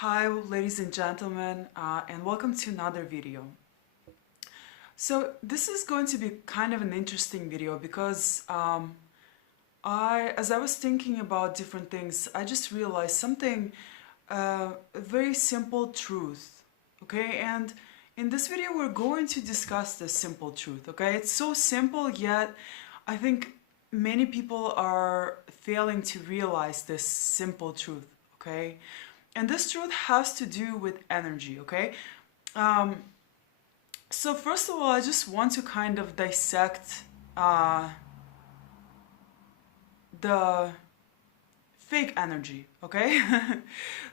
Hi, ladies and gentlemen, and welcome to another video. So this is going to be kind of an interesting video because as I was thinking about different things, I just realized something, a very simple truth, okay? And in this video, we're going to discuss this simple truth, okay? It's so simple, yet I think many people are failing to realize this simple truth, okay? And this truth has to do with energy, okay? Um, so first of all, I just want to kind of dissect uh, the fake energy, okay?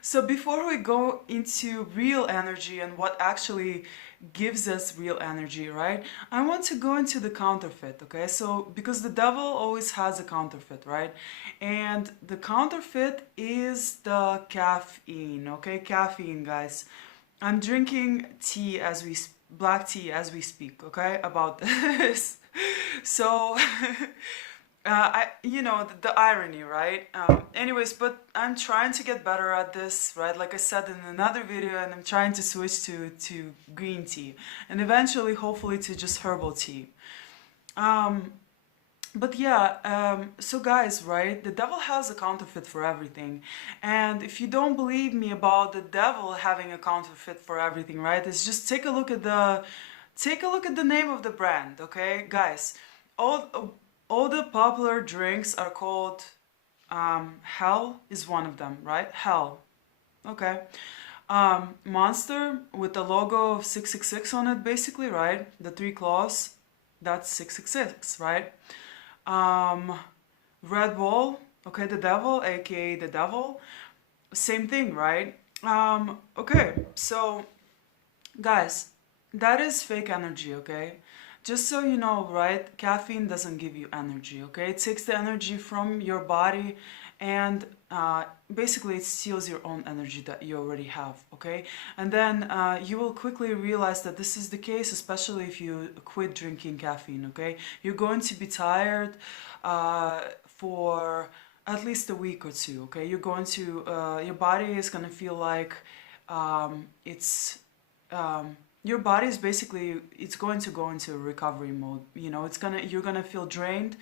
So before we go into real energy and what actually gives us real energy, right? I want to go into the counterfeit, okay? So because the devil always has a counterfeit, right? And the counterfeit is the caffeine, okay? Caffeine, guys. I'm drinking tea as black tea as we speak, okay? About this. So the irony, right? Anyways, but I'm trying to get better at this, right? Like I said in another video, and I'm trying to switch to green tea, and eventually, hopefully, to just herbal tea. Um, but yeah, so guys, right? The devil has a counterfeit for everything, and if you don't believe me about the devil having a counterfeit for everything, right? It's just take a look at the name of the brand, okay, guys. All the popular drinks are called Hell is one of them, right? Hell, okay. Monster with the logo of 666 on it, basically, right? The three claws, that's 666, right? Um, Red Bull, okay, the devil, aka the devil, same thing, right? Okay, so guys, that is fake energy, okay? Just so you know, right? Caffeine doesn't give you energy, okay? It takes the energy from your body and basically it steals your own energy that you already have, okay? And then you will quickly realize that this is the case, especially if you quit drinking caffeine, okay? You're going to be tired for at least a week or two, okay? You're going to, your body is gonna feel like it's your body is basically it's going to go into a recovery mode. You know, you're gonna feel drained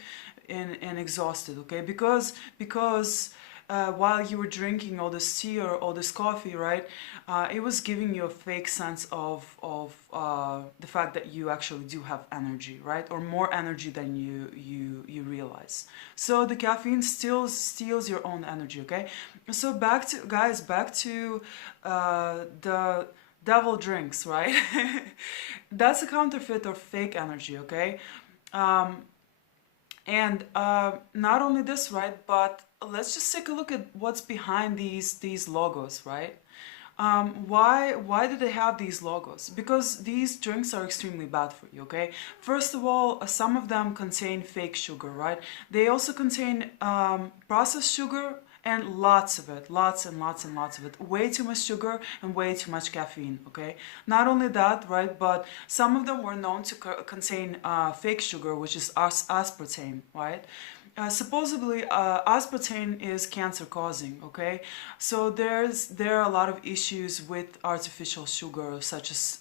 and exhausted, okay? Because while you were drinking all this tea or all this coffee, right, it was giving you a fake sense of the fact that you actually do have energy, right, or more energy than you realize. So the caffeine still steals your own energy, okay? So back to the devil drinks, right? That's a counterfeit or fake energy, okay? Um, and not only this, right? But let's just take a look at what's behind these logos, right? Why do they have these logos? Because these drinks are extremely bad for you, okay? First of all, some of them contain fake sugar, right? They also contain processed sugar and lots of it, lots and lots and lots of it. Way too much sugar and way too much caffeine, okay? Not only that, right, but some of them were known to contain fake sugar, which is aspartame, right? Supposedly, aspartame is cancer causing, okay? So there are a lot of issues with artificial sugar, such as,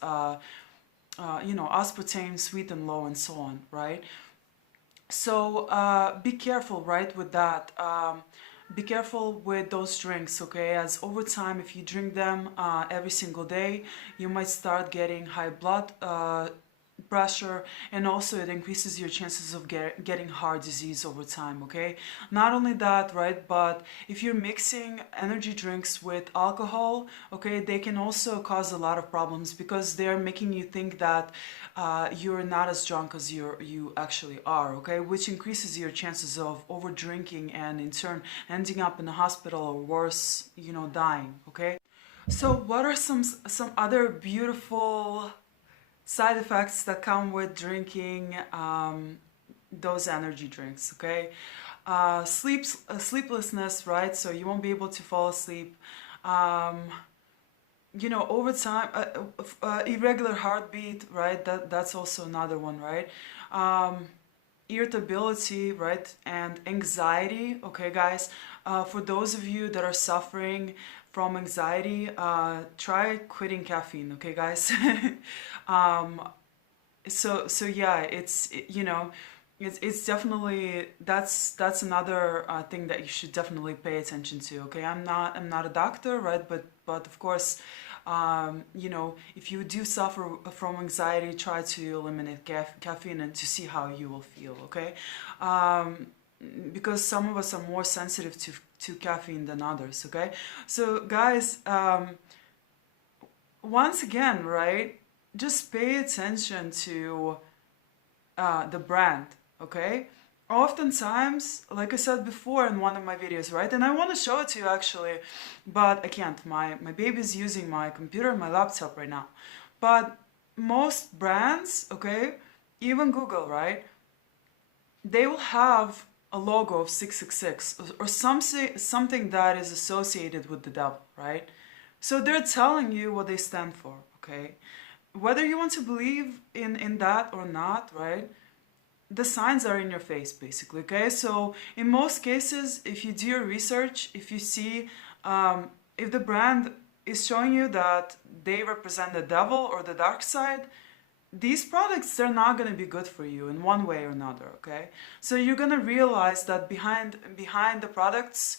aspartame, sweet and low, and so on, right? So be careful, right, with that. Be careful with those drinks, okay? As over time, if you drink them every single day, you might start getting high blood pressure, and also it increases your chances of getting heart disease over time, okay? Not only that, right, but if you're mixing energy drinks with alcohol, okay, they can also cause a lot of problems because they're making you think that you're not as drunk as you actually are, okay, which increases your chances of over drinking and in turn ending up in a hospital or worse, dying, okay? So what are some other beautiful side effects that come with drinking those energy drinks, okay? Sleeplessness, right? So you won't be able to fall asleep. Um, over time, irregular heartbeat, right? That's also another one, right? Um, Irritability, right, and anxiety, okay, guys. For those of you that are suffering from anxiety, try quitting caffeine, okay, guys? um, so yeah, you know, it's definitely, that's another thing that you should definitely pay attention to. Okay, I'm not a doctor, right? But of course, you know, if you do suffer from anxiety, try to eliminate caffeine and to see how you will feel. Okay, um, because some of us are more sensitive to caffeine than others. Okay, so guys, once again, right? Just pay attention to the brand, okay? Oftentimes, like I said before in one of my videos, right? And I want to show it to you actually, but I can't. My baby's using my computer and my laptop right now. But most brands, okay, even Google, right? They will have a logo of 666 or something that is associated with the devil, right? So they're telling you what they stand for, okay? Whether you want to believe in that or not, right? The signs are in your face, basically, okay? So in most cases, if you do your research, if you see, if the brand is showing you that they represent the devil or the dark side, these products, they're not going to be good for you in one way or another, okay? So you're going to realize that behind the products,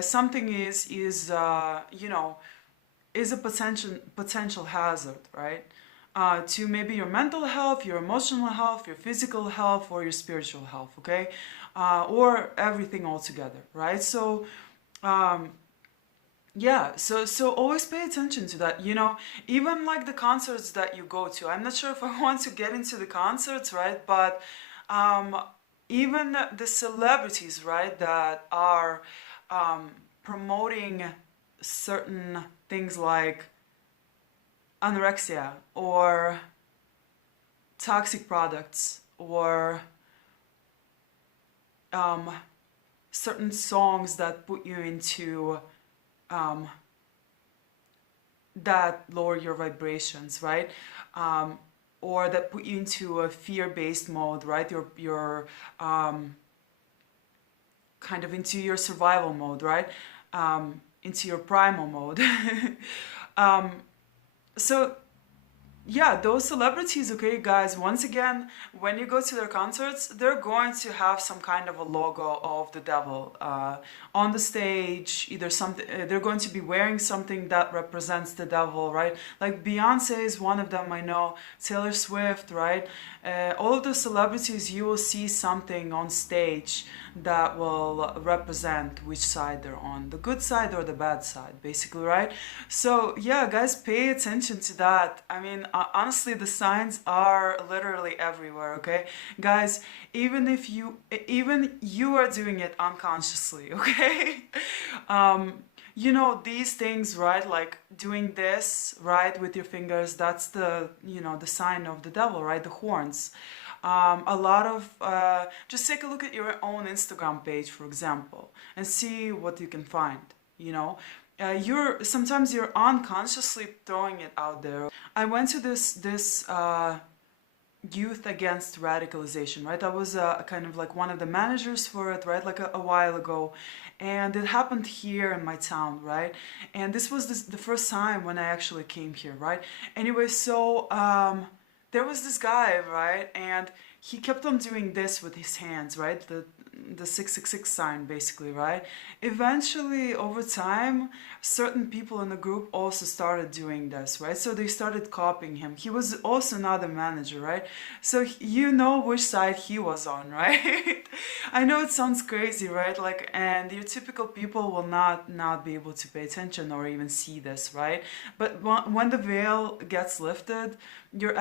something is you know, is a potential hazard, right? To maybe your mental health, your emotional health, your physical health, or your spiritual health, okay? Or everything all together, right? So um, yeah, so always pay attention to that. You know, even like the concerts that you go to. I'm not sure if I want to get into the concerts, right? But um, even the celebrities, right, that are promoting certain things like anorexia or toxic products or um, certain songs that put you into um, that lower your vibrations, right? Um, or that put you into a fear-based mode, right? Your kind of into your survival mode, right? Into your primal mode. um, so yeah, those celebrities, okay, guys, once again, when you go to their concerts, they're going to have some kind of a logo of the devil on the stage, either something, they're going to be wearing something that represents the devil, right? Like Beyonce is one of them, I know, Taylor Swift, right? All of the celebrities, you will see something on stage that will represent which side they're on, the good side or the bad side, basically, right? So yeah, guys, pay attention to that. I mean, honestly, the signs are literally everywhere, okay? Guys, even you are doing it unconsciously, okay? You know, these things, right? Like doing this, right, with your fingers, that's the, you know, the sign of the devil, right? The horns. A lot of, just take a look at your own Instagram page, for example, and see what you can find, you know? Sometimes you're unconsciously throwing it out there. I went to this Youth Against Radicalization, right? I was kind of like one of the managers for it, right? Like a while ago. And it happened here in my town, right? And this was the first time when I actually came here, right? Anyway, so there was this guy, right? And he kept on doing this with his hands, right? The 666 sign, basically, right? Eventually, over time, certain people in the group also started doing this, right? So they started copying him. He was also not a manager, right? So you know which side he was on, right? I know it sounds crazy, right? Like, and your typical people will not be able to pay attention or even see this, right? But when the veil gets lifted, you're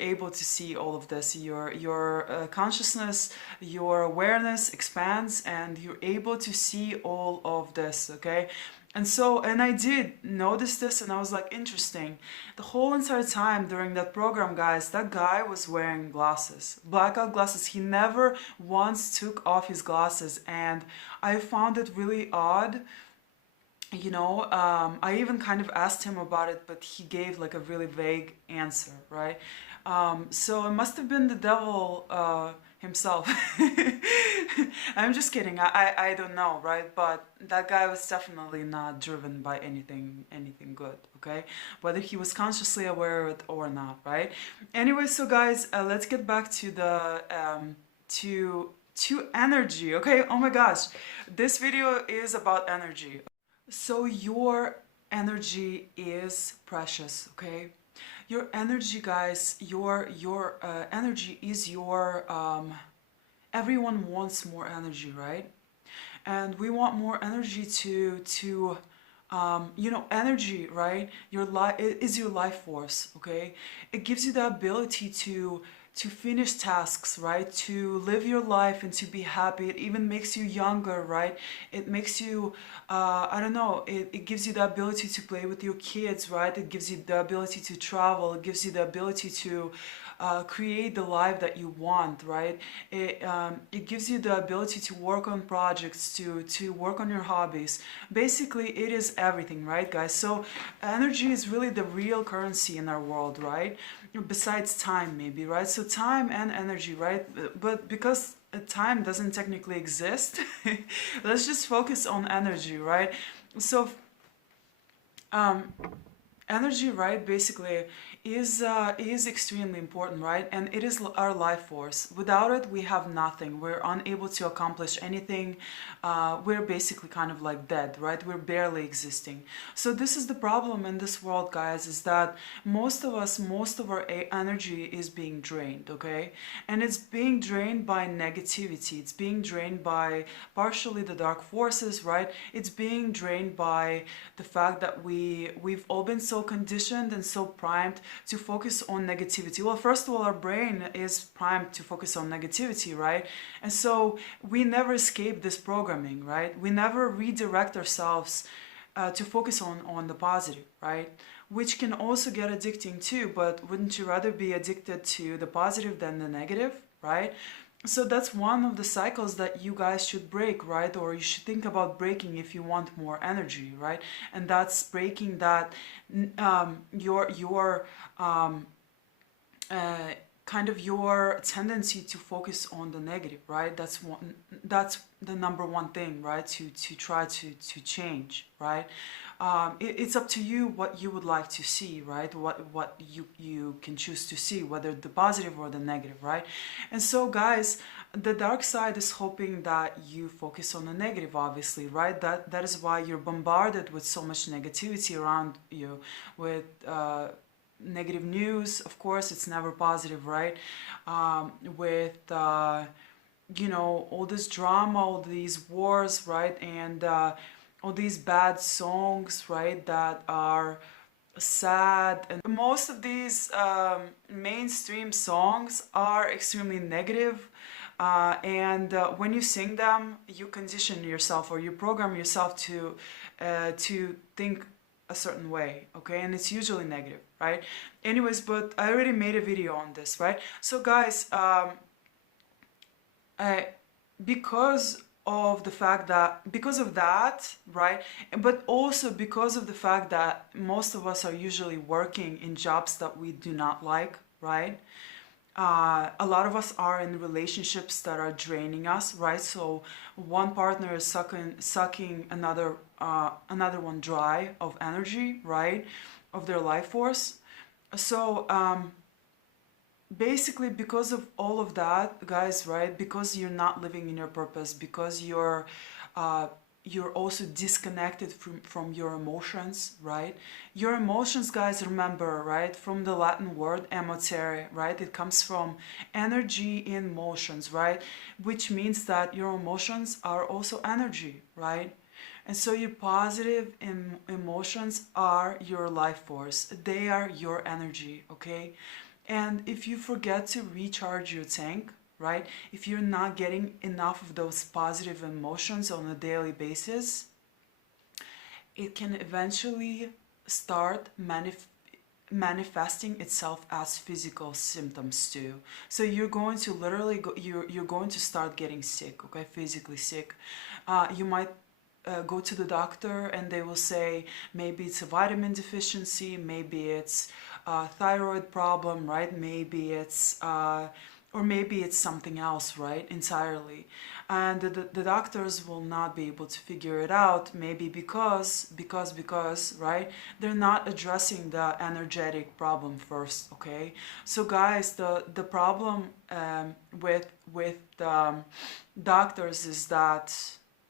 able to see all of this. Your consciousness, your awareness expands, and you're able to see all of this, okay? And I did notice this, and I was like, interesting. The whole entire time during that program, guys, that guy was wearing glasses, blackout glasses. He never once took off his glasses, and I found it really odd. You know, I even kind of asked him about it, but he gave like a really vague answer, right? So it must have been the devil himself. I'm just kidding. I don't know, right? But that guy was definitely not driven by anything good, okay? Whether he was consciously aware of it or not, right? Anyway, so guys, let's get back to the to energy, okay? Oh my gosh, this video is about energy. So your energy is precious, okay? Your energy, guys, your energy is your everyone wants more energy, right? And we want more energy to you know, energy, right? Your life is your life force, okay? It gives you the ability to finish tasks, right? To live your life and to be happy. It even makes you younger, right? It makes you, I don't know, it gives you the ability to play with your kids, right? It gives you the ability to travel. It gives you the ability to create the life that you want, right? It gives you the ability to work on projects, to work on your hobbies. Basically, it is everything, right, guys? So energy is really the real currency in our world, right? Besides time, maybe, right? So time and energy, right? But because time doesn't technically exist, let's just focus on energy, right? So um, energy, right, basically is extremely important, right? And it is our life force. Without it, we have nothing. We're unable to accomplish anything. We're basically kind of like dead, right? We're barely existing. So this is the problem in this world, guys, is that most of us, most of our energy is being drained, okay? And it's being drained by negativity. It's being drained by partially the dark forces, right? It's being drained by the fact that we've all been so conditioned and so primed to focus on negativity. Well, first of all, our brain is primed to focus on negativity, right? And so we never escape this programming, right? We never redirect ourselves to focus on the positive, right? Which can also get addicting too, but wouldn't you rather be addicted to the positive than the negative, right? So that's one of the cycles that you guys should break, right? Or you should think about breaking if you want more energy, right? And that's breaking that your kind of your tendency to focus on the negative, right? That's the number one thing, right? To try to change, right? It's up to you what you would like to see, right? What you can choose to see, whether the positive or the negative, right? And so, guys, the dark side is hoping that you focus on the negative, obviously, right? That is why you're bombarded with so much negativity around you, with negative news. Of course, it's never positive, right? With you know, all this drama, all these wars, right? And all these bad songs, right, that are sad. And most of these mainstream songs are extremely negative. And when you sing them, you condition yourself or you program yourself to think a certain way, okay? And it's usually negative, right? Anyways, but I already made a video on this, right? So guys, because of the fact that, because of that, right? But also because of the fact that most of us are usually working in jobs that we do not like, right? A lot of us are in relationships that are draining us, right? So one partner is sucking another one dry of energy, right? Of their life force. So basically, because of all of that, guys, right? Because you're not living in your purpose, because you're also disconnected from your emotions, right? Your emotions, guys, remember, right? From the Latin word emotere, right? It comes from energy in motions, right? Which means that your emotions are also energy, right? And so your positive emotions are your life force. They are your energy, okay? And if you forget to recharge your tank, right? If you're not getting enough of those positive emotions on a daily basis, it can eventually start manifesting itself as physical symptoms too. So you're going to literally you're going to start getting sick, okay? Physically sick. You might go to the doctor and they will say maybe it's a vitamin deficiency, maybe it's a thyroid problem, right? Maybe it's or maybe it's something else, right, entirely. And the doctors will not be able to figure it out, maybe because, right, they're not addressing the energetic problem first, okay? So guys, the problem with the doctors is that,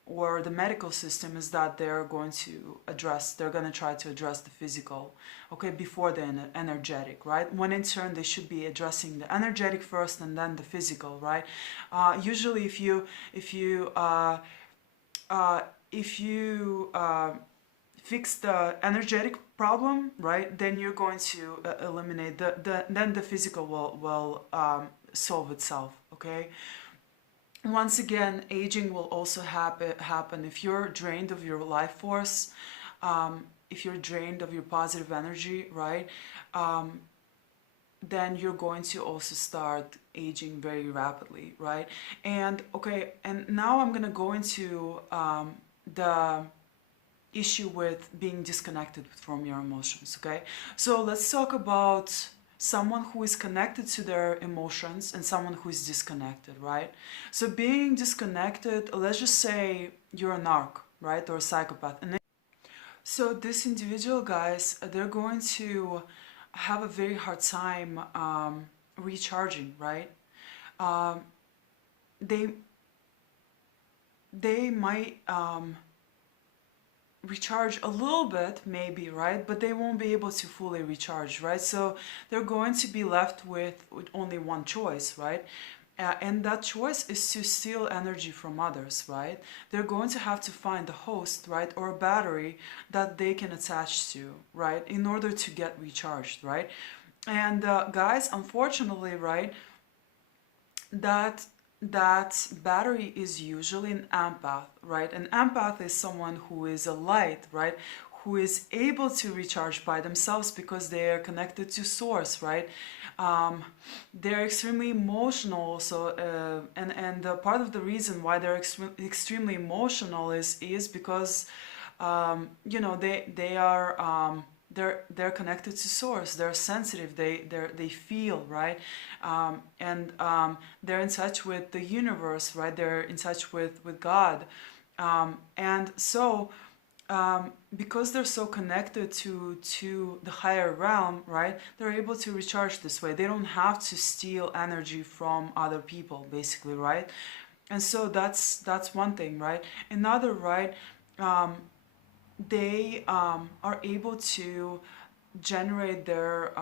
or the medical system, is that they're going to try to address the physical, okay, before the energetic, right? When in turn they should be addressing the energetic first and then the physical, right? Usually if you fix the energetic problem, right, then you're going to eliminate then the physical will solve itself, okay? Once again, aging will also happen if you're drained of your life force, if you're drained of your positive energy, right, then you're going to also start aging very rapidly, right? And okay, and now I'm gonna go into the issue with being disconnected from your emotions, okay? So let's talk about someone who is connected to their emotions and someone who is disconnected, right? So being disconnected, let's just say you're a narc, right, or a psychopath. And so this individual, guys, they're going to have a very hard time recharging, right? Um, they they might recharge a little bit, maybe, right, but they won't be able to fully recharge, right? So they're going to be left with only one choice, right? And that choice is to steal energy from others, right? They're going to have to find a host, right, or a battery that they can attach to, right, in order to get recharged, right? And guys, unfortunately, right, that that battery is usually an empath, right? An empath is someone who is a light, right? Who is able to recharge by themselves because they are connected to source, right? They're extremely emotional, so and part of the reason why they're extremely emotional is because you know, they are they're connected to source, they're sensitive, they feel, right? And they're in touch with the universe, right? They're in touch with God. And so because they're so connected to the higher realm, right, they're able to recharge this way. They don't have to steal energy from other people, basically, right? And so that's one thing, right? Another, right, they are able to generate their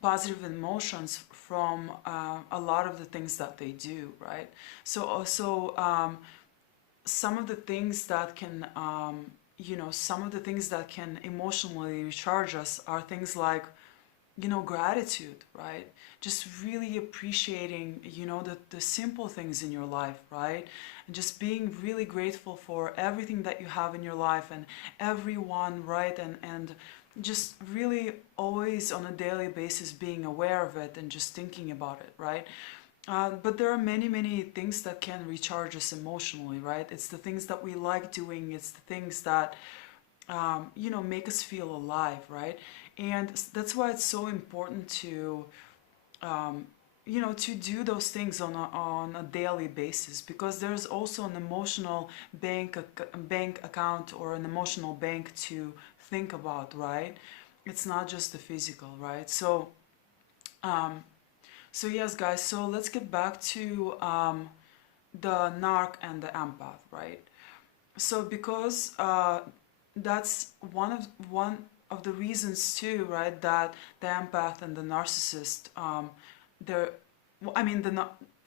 positive emotions from a lot of the things that they do, right? So also some of the things that can you know, some of the things that can emotionally recharge us are things like, you know, gratitude, right? Just really appreciating, you know, the simple things in your life, right? And just being really grateful for everything that you have in your life and everyone, right? And just really always on a daily basis being aware of it and just thinking about it, right? But there are many things that can recharge us emotionally, right? It's the things that we like doing, it's the things that you know, make us feel alive, right? And that's why it's so important to you know, to do those things on a daily basis, because there's also an emotional bank account or an emotional bank to think about, right? It's not just the physical, right? So so yes, guys, so let's get back to the narc and the empath, right? So because that's one of the reasons too, right, that the empath and the narcissist, they're, I mean,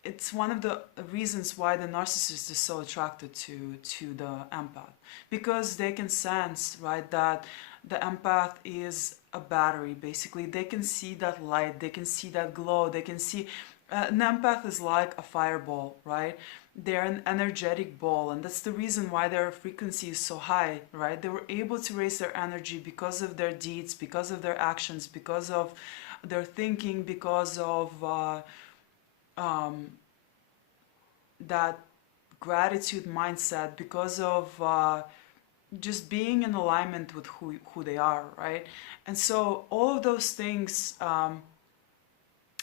it's one of the reasons why the narcissist is so attracted to the empath, because they can sense, right, that the empath is a battery. Basically, they can see that light, they can see that glow, they can see an empath is like a fireball, right? They're an energetic ball, and that's the reason why their frequency is so high, right? They were able to raise their energy because of their deeds, because of their actions, because of their thinking, because of that gratitude mindset, because of just being in alignment with who they are, right? And so all of those things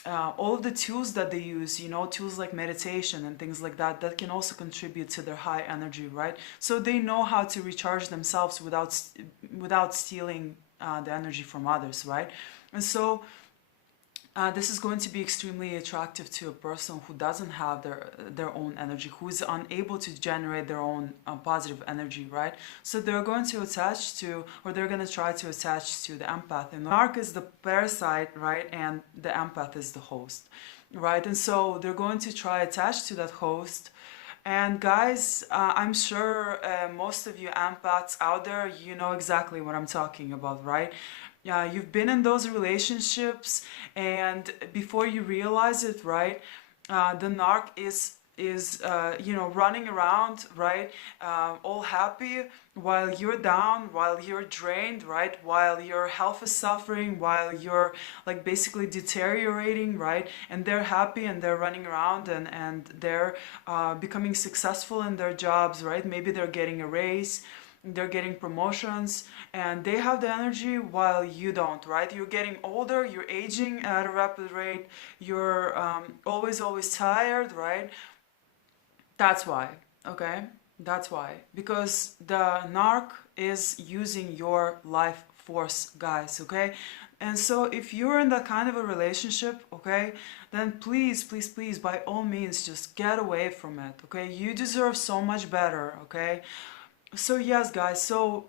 all of the tools that they use, you know, tools like meditation and things like that, that can also contribute to their high energy, right? So they know how to recharge themselves without stealing the energy from others, right? And so this is going to be extremely attractive to a person who doesn't have their own energy, who is unable to generate their own positive energy, right? So they're going to attach to, or they're going to try to attach to the empath. And the narc is the parasite, right? And the empath is the host, right? And so they're going to try attach to that host. And guys, I'm sure most of you empaths out there, you know exactly what I'm talking about, right? Yeah, you've been in those relationships, and before you realize it, right, the narc is you know, running around, right, all happy while you're down, while you're drained, right, while your health is suffering, while you're like basically deteriorating, right, and they're happy and they're running around and they're becoming successful in their jobs, right? Maybe they're getting a raise, they're getting promotions, and they have the energy while you don't, right? You're getting older, you're aging at a rapid rate, you're always tired, right? That's why, okay? That's why. Because the narc is using your life force, guys, okay? And so if you're in that kind of a relationship, okay, then please, please, please, by all means, just get away from it, okay? You deserve so much better, okay? So yes, guys, so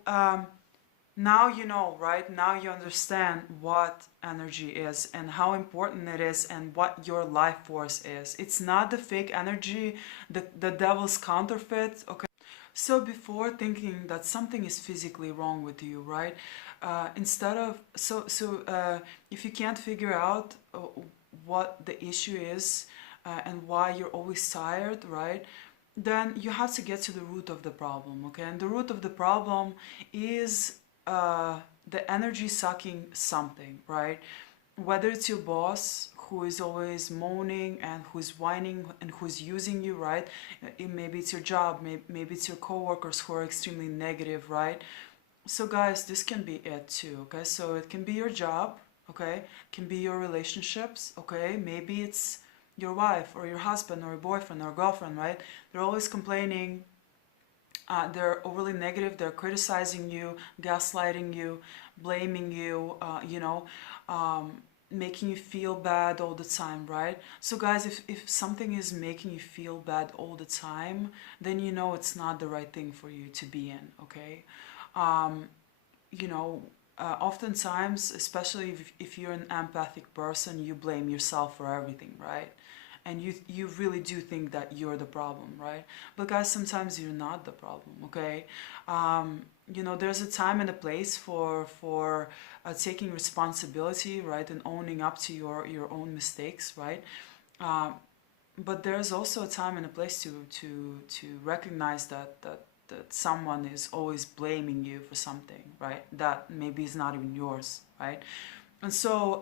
now you know, right? Now you understand what energy is and how important it is and what your life force is. It's not the fake energy, the devil's counterfeit, okay? So before thinking that something is physically wrong with you, right? Instead of, if you can't figure out what the issue is and why you're always tired, right? Then you have to get to the root of the problem, okay? And the root of the problem is the energy sucking something, right? Whether it's your boss who is always moaning and who's whining and who's using you, right? Maybe it's your job, maybe it's your coworkers who are extremely negative, right? So guys, this can be it too, okay? So it can be your job, okay? It can be your relationships, okay? Maybe it's your wife or your husband or your boyfriend or girlfriend, right? They're always complaining, they're overly negative, they're criticizing you, gaslighting you, blaming you, you know, making you feel bad all the time, right? So guys, if something is making you feel bad all the time, then you know it's not the right thing for you to be in, okay? You know, oftentimes, especially if you're an empathic person, you blame yourself for everything, right? And you really do think that you're the problem, right? But guys, sometimes you're not the problem, okay? You know, there's a time and a place for taking responsibility, right, and owning up to your own mistakes, right? But there's also a time and a place to recognize that someone is always blaming you for something, right? That maybe is not even yours, right? And so,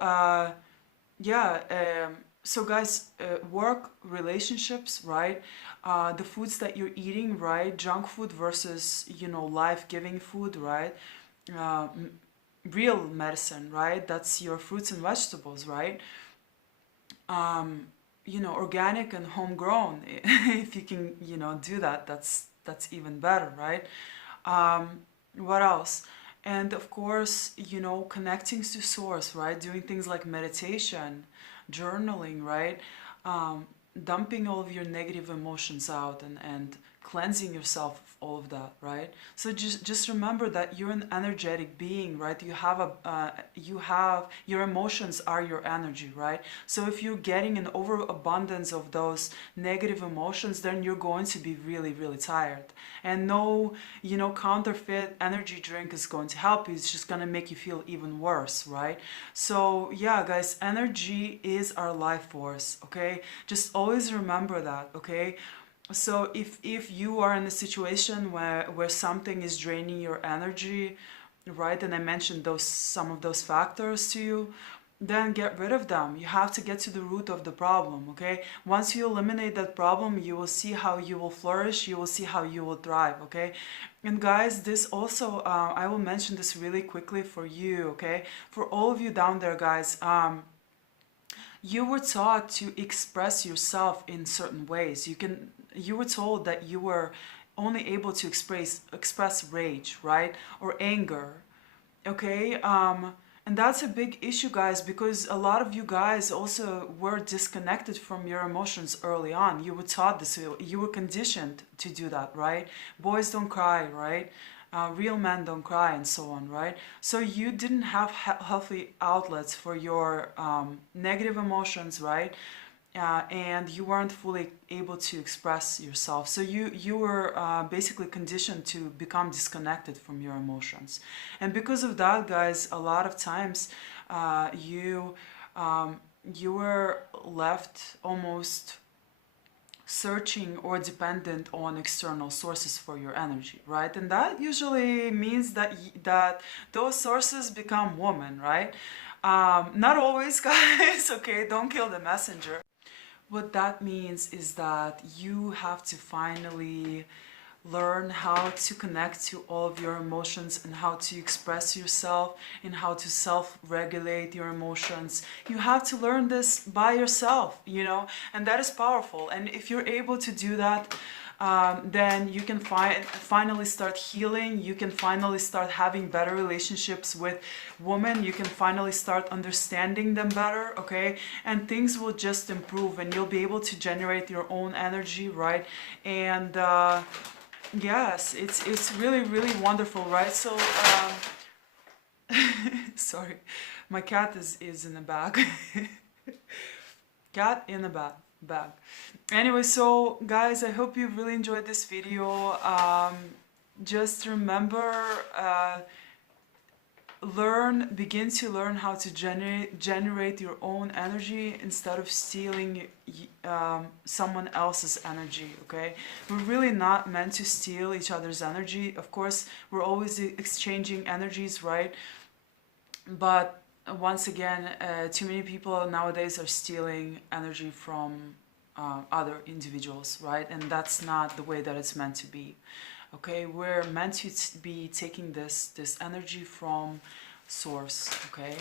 yeah. So guys, work, relationships, right? The foods that you're eating, right? Junk food versus, you know, life-giving food, right? Uh, Real medicine, right? That's your fruits and vegetables, right? You know, organic and homegrown. If you can, you know, do that, that's even better, right? What else? And of course, you know, connecting to source, right? Doing things like meditation, journaling, right? Dumping all of your negative emotions out and cleansing yourself of all of that, right? So just remember that you're an energetic being, right? You have your emotions are your energy, right? So if you're getting an overabundance of those negative emotions, then you're going to be really, really tired. And no, you know, counterfeit energy drink is going to help you. It's just going to make you feel even worse, right? So yeah, guys, energy is our life force, okay? Just always remember that, okay? So if you are in a situation where something is draining your energy, right, and I mentioned some of those factors to you, then get rid of them. You have to get to the root of the problem, okay? Once you eliminate that problem, you will see how you will flourish, you will see how you will thrive, okay? And guys, this also, I will mention this really quickly for you, okay? For all of you down there, guys, you were taught to express yourself in certain ways. You were told that you were only able to express rage, right? Or anger. Okay? And that's a big issue, guys, because a lot of you guys also were disconnected from your emotions early on. You were taught this, you were conditioned to do that, right? Boys don't cry, right? Real men don't cry, and so on, right? So you didn't have healthy outlets for your negative emotions, right? And you weren't fully able to express yourself. So you were basically conditioned to become disconnected from your emotions. And because of that, guys, a lot of times you were left almost searching or dependent on external sources for your energy, right? And that usually means that that those sources become women, right? Not always, guys. Okay, don't kill the messenger. What that means is that you have to finally learn how to connect to all of your emotions and how to express yourself and how to self-regulate your emotions. You have to learn this by yourself, you know, and that is powerful. And if you're able to do that, then you can finally start healing. You can finally start having better relationships with women. You can finally start understanding them better, okay? And things will just improve and you'll be able to generate your own energy, right? And yes, it's really, really wonderful, right? So, sorry, my cat is in the bag. Cat in the bag. Anyway, so guys, I hope you really enjoyed this video. Just remember, begin to learn how to generate your own energy instead of stealing someone else's energy, okay? We're really not meant to steal each other's energy. Of course, we're always exchanging energies, right? But once again, too many people nowadays are stealing energy from other individuals, right? And that's not the way that it's meant to be. Okay, we're meant to be taking this energy from source, okay,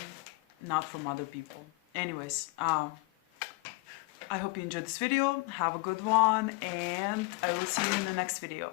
not from other people. Anyways, I hope you enjoyed this video. Have a good one, and I will see you in the next video.